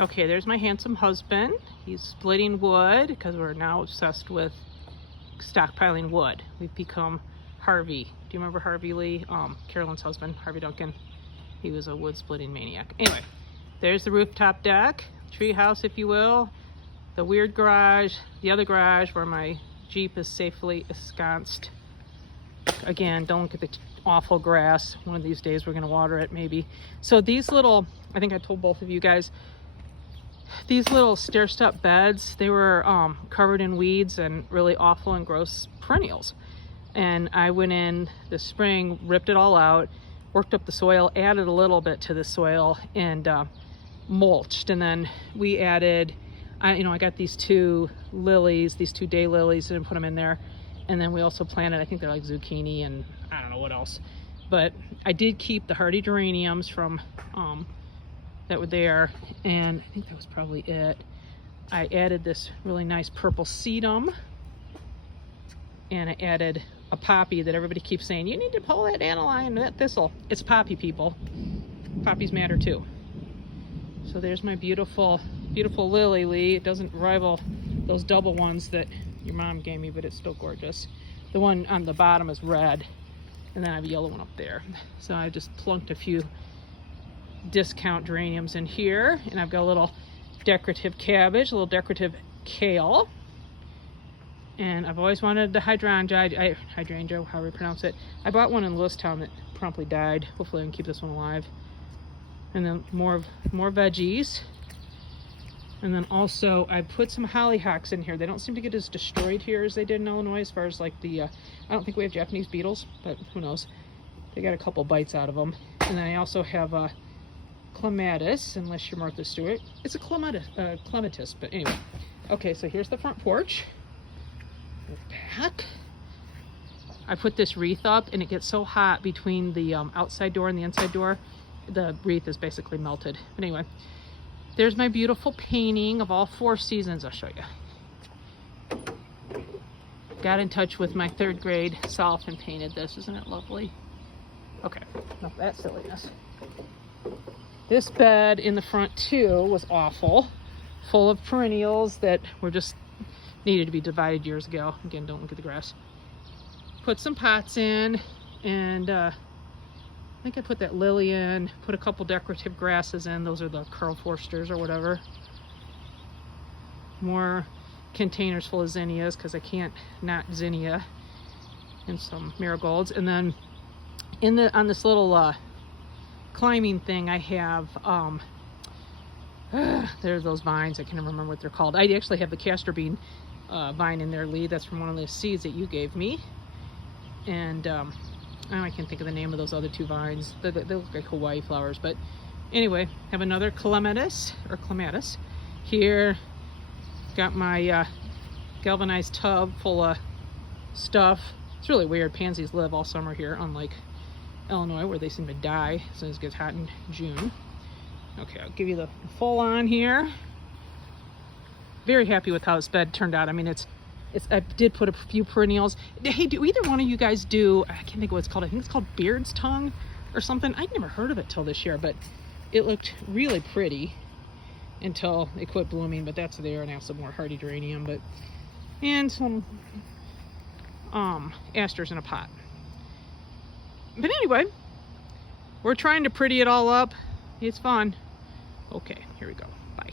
Okay, there's my handsome husband. He's splitting wood because we're now obsessed with stockpiling wood. We've become Harvey. Do you remember Harvey Lee? Carolyn's husband, Harvey Duncan. He was a wood splitting maniac. Anyway, there's the rooftop deck, tree house if you will, the weird garage, the other garage where my Jeep is safely ensconced. Again, don't look at the awful grass. One of these days we're gonna water it maybe. So these little, I think I told both of you guys, these little stair-step beds, they were covered in weeds and really awful and gross perennials. And I went in this spring, ripped it all out, worked up the soil, added a little bit to the soil, and mulched. And then we added, I got these two lilies, these two day lilies, and put them in there. And then we also planted, I think they're like zucchini and I don't know what else. But I did keep the hardy geraniums from that were there, and I think that was probably it. I added this really nice purple sedum, and I added a poppy that everybody keeps saying, you need to pull that dandelion, that thistle. It's poppy, people. Poppies matter too. So there's my beautiful, beautiful lily Lee. It doesn't rival those double ones that your mom gave me, but it's still gorgeous. The one on the bottom is red, and then I have a yellow one up there. So I just plunked a few discount geraniums in here, and I've got a little decorative cabbage, a little decorative kale, and I've always wanted the hydrangea, however you pronounce it. I bought one in Lewistown that promptly died. Hopefully I can keep this one alive. And then more veggies. And then also I put some hollyhocks in here. They don't seem to get as destroyed here as they did in Illinois, as far as like the, I don't think we have Japanese beetles, but who knows. They got a couple bites out of them. And then I also have a clematis, unless you're Martha Stewart. It's a clematis, but anyway. Okay, so here's the front porch. Back. I put this wreath up, and it gets so hot between the outside door and the inside door. The wreath is basically melted. But anyway, there's my beautiful painting of all 4 seasons. I'll show you. Got in touch with my 3rd grade self and painted this. Isn't it lovely? Okay, enough of that silliness. This bed in the front too was awful, full of perennials that were just needed to be divided years ago. Again, don't look at the grass. Put some pots in, and I think I put that lily in, put a couple decorative grasses in. Those are the Karl Forsters or whatever. More containers full of zinnias, because I can't not zinnia, and some marigolds. And then on this little climbing thing, I have there's those vines. I can't remember what they're called. I actually have the castor bean vine in there, Lee. That's from one of the seeds that you gave me. And I can't think of the name of those other 2 vines. They look like Hawaii flowers. But anyway, have another clematis here. Got my galvanized tub full of stuff. It's really weird. Pansies live all summer here, unlike Illinois, where they seem to die as soon as it gets hot in June. Okay, I'll give you the full on here. Very happy with how this bed turned out. I mean, I did put a few perennials. Hey, do either one of you guys do, I can't think of what it's called. I think it's called Beard's Tongue or something. I'd never heard of it till this year, but it looked really pretty until it quit blooming, but that's there. And I have some more hardy geranium, and some asters in a pot. But anyway, we're trying to pretty it all up. It's fun. Okay, here we go. Bye.